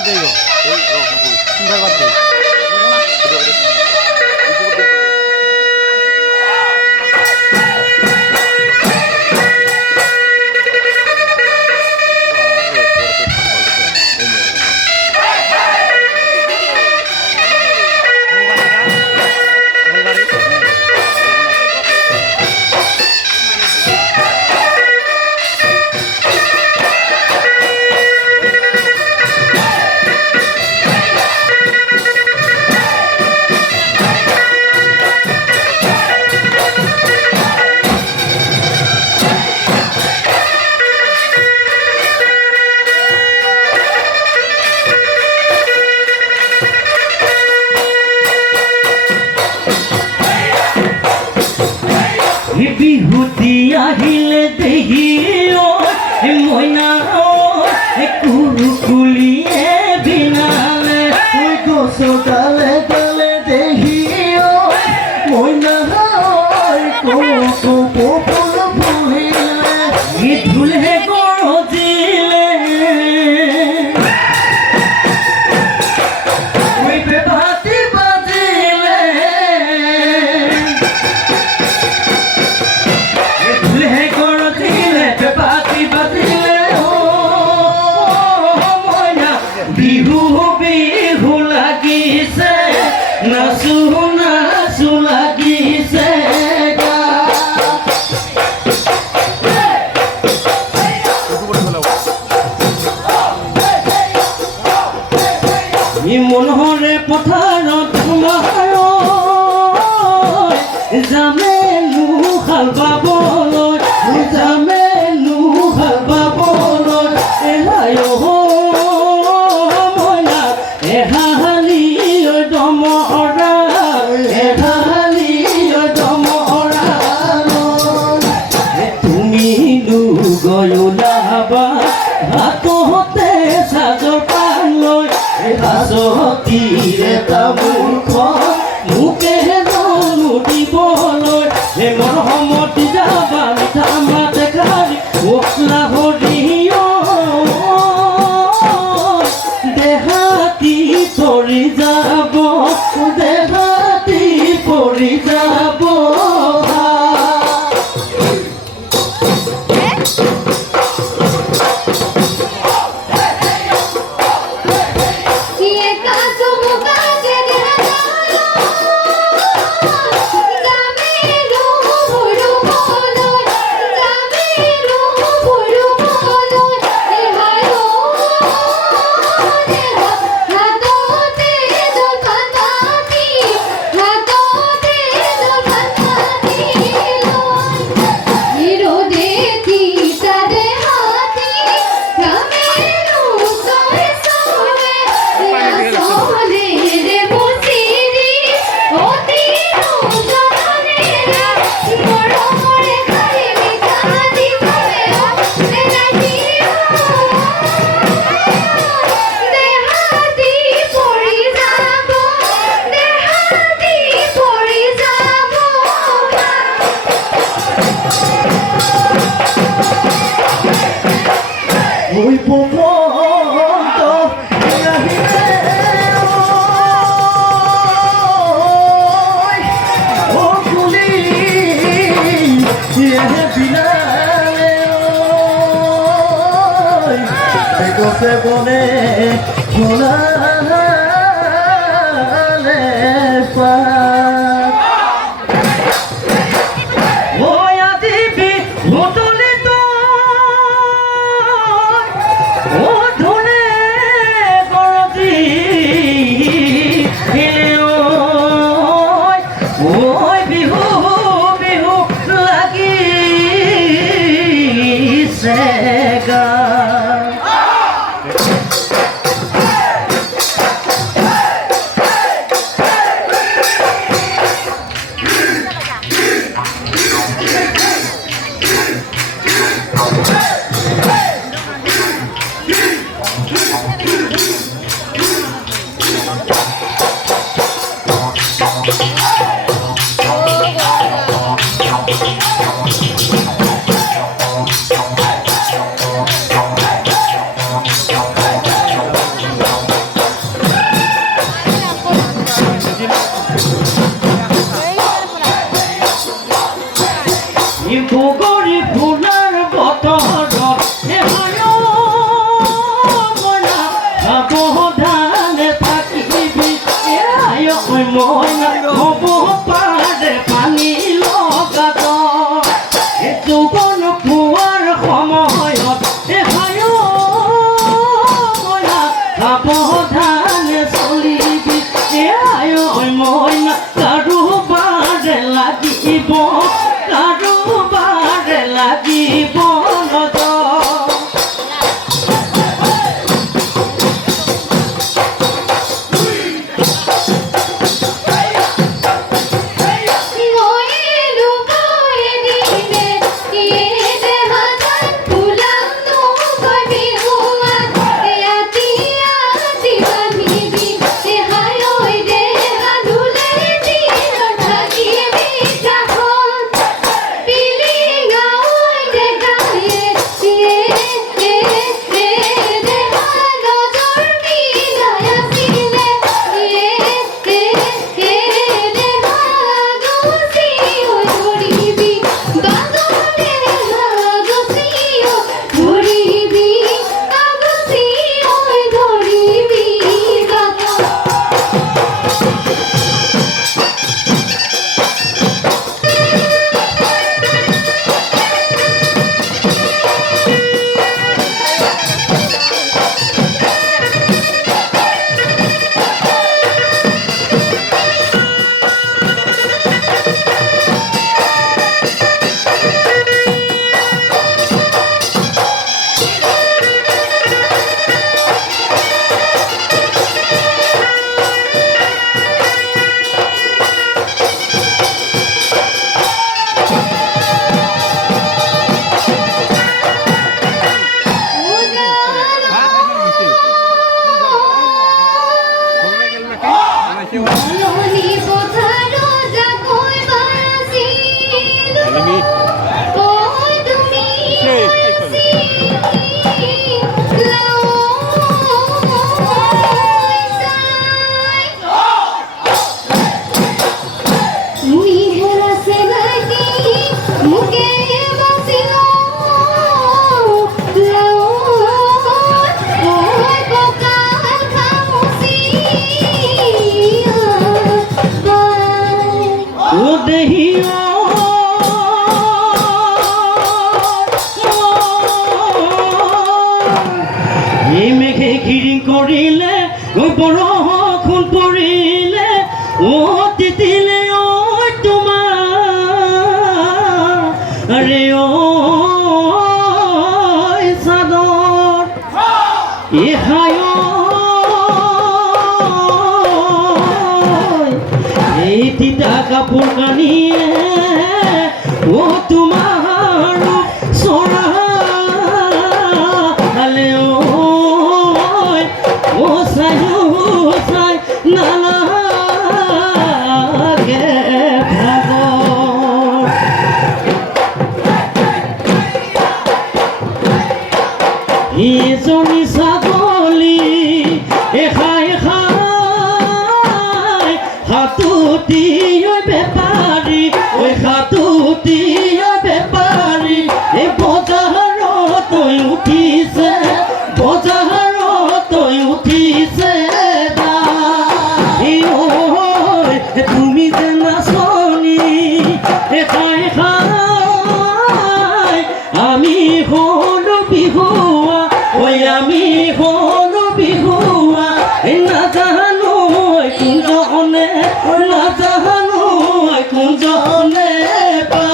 বাদ দেই সুন্দর বাদ দেই বিহুতি আহিলে দেহিও মইনা কুলিয়ে বিনালে গছ ডালে ডালে দেহিও মইনা ফুল ফুলিলে ধুলে গরজিলে বাতি বাজিলে বিহু বিহু লাগিছে নাচু নাচু লাগিছে মনোহৰে পথাৰত যামেনো হাল বাবলৈ যামেনো হাল বাবলৈ এহাই এহালি দমৰা এহালি দমৰা তুমি গয়লাবা হাততে সাজৰ পান লৈ হাজতিৰে তামোলখ মোকে জানো দিবলৈ হে মৰমতি যাবা মিঠা মাতে খালি ওখলা হৰিয় দেহাতি পৰি যাব দেহাতি পৰি যাব ওই পবন্ত ও কুলি বিলালে গছে বনে খোলালে পা বিহু বিহু লাগিছে গা ঘিৰিং কৰিলে বৰষুণ পৰিলে তিতিলে তোমাৰ আৰে চাদৰ এই তিতা কাপোৰ কানিয়ে তোমাৰ চৰা চাই নালাগে ভাগৰ ইজনী ছাগলী এখাই খাই হাতুতি বেপাৰী হাতুতি বেপাৰী এই বজাৰত উঠিছে বজাৰত উঠিছে তুমি যে নাচনি খাই খাই আমি হলো বিহুৱা আমি হলো বিহুৱা নাজানো কোনজনে নাজানো কোনজনে পা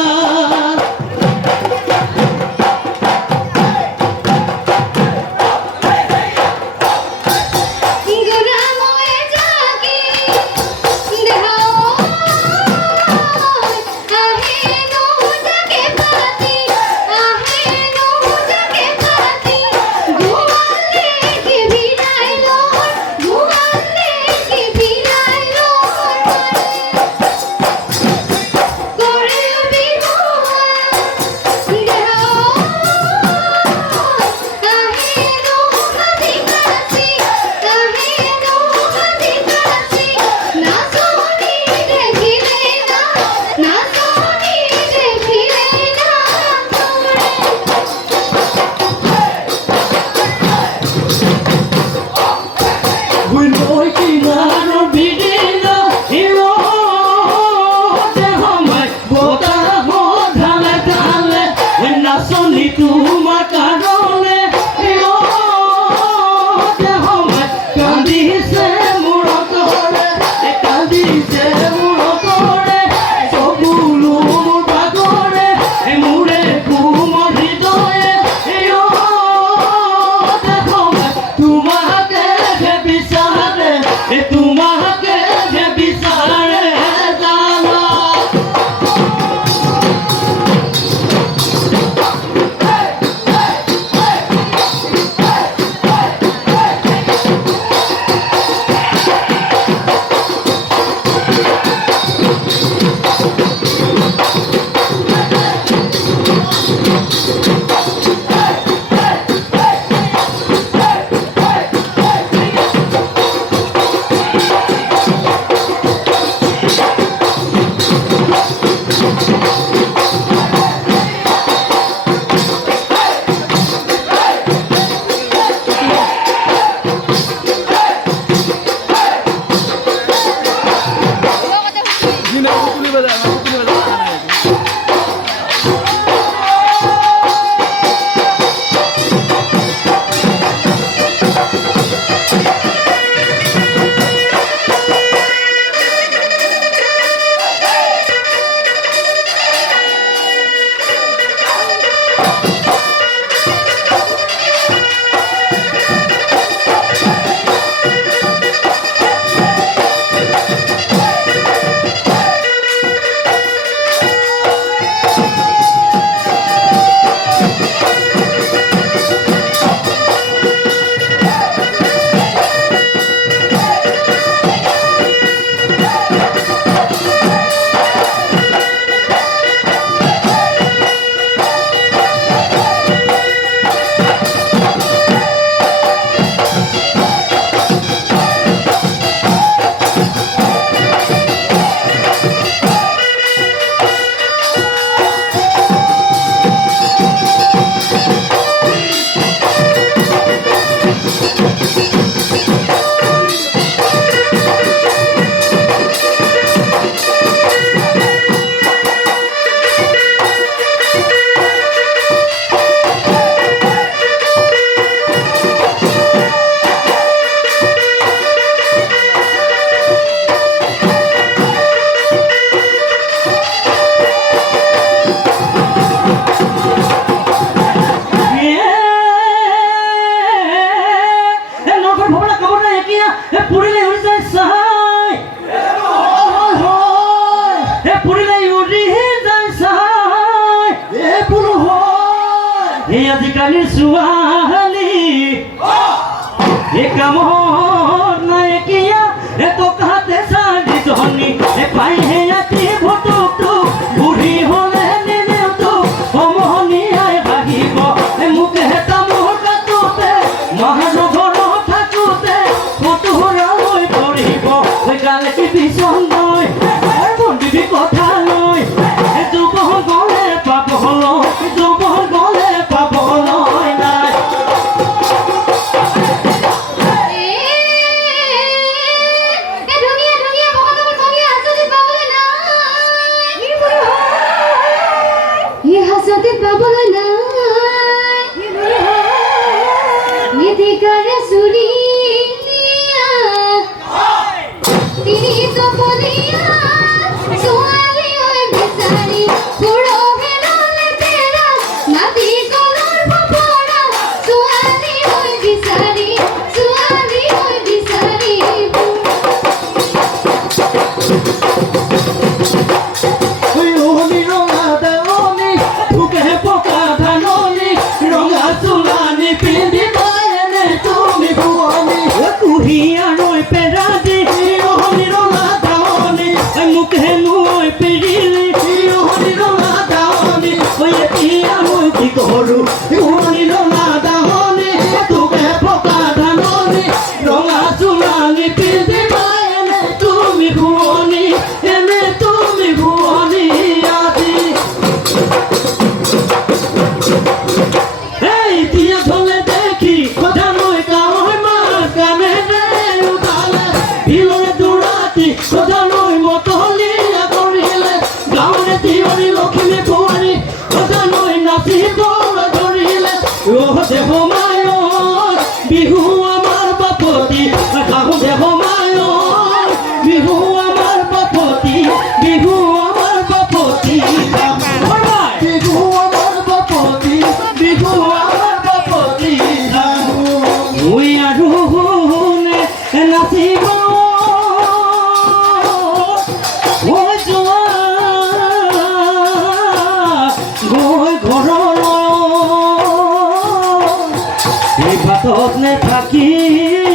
Thank you. পুৰিলে হৈ যায় চাই পুৰিলে উৰি যায় চাই আজিকালি ছোৱালী কামত নাই কিয়া টকাতে চাৰি ধনী পাইহে ৰাতি ভটকটো বুঢ়ী হ'লে নিলেওতো সমনীয়াই ভাগিব মোকে তামোল কাটোতে মহাজ ঘৰত থাকোতে ফটোৰা হৈ পৰিব গালে কি বিচন নয় বন্দিবি কথা নয় যুৱক গ'লে পাবলৈ যুৱক গ'লে পাবলৈ নাই বিহু আমাৰ বাপতি দেহ মায়ৰ বিহু আমাৰ বাপতি বিহু আমাৰ বাপতি বিহু আমাৰ বাপতি বিহু আমাৰ বাপতি মই আৰু নাচিব ঘৰৰ ভাতত নে থাকি